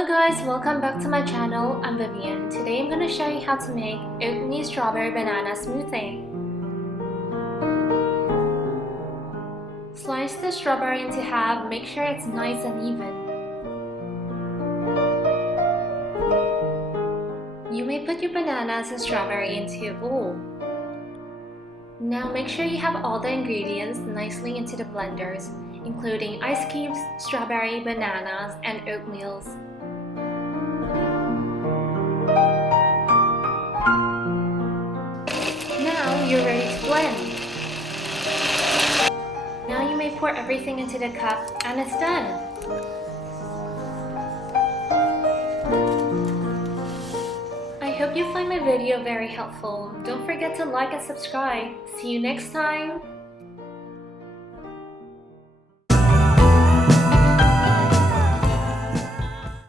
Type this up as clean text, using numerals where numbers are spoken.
Hello guys, welcome back to my channel. I'm Vivian. Today I'm going to show you how to make oatmeal strawberry banana smoothie. Slice the strawberry into half, make sure it's nice and even. You may put your bananas and strawberry into a bowl. Now make sure you have all the ingredients nicely into the blenders, including ice cubes, strawberry, bananas, and oatmeal. Now you're ready to blend. Now you may pour everything into the cup and it's done. I hope you find my video very helpful. Don't forget to like and subscribe. See you next time!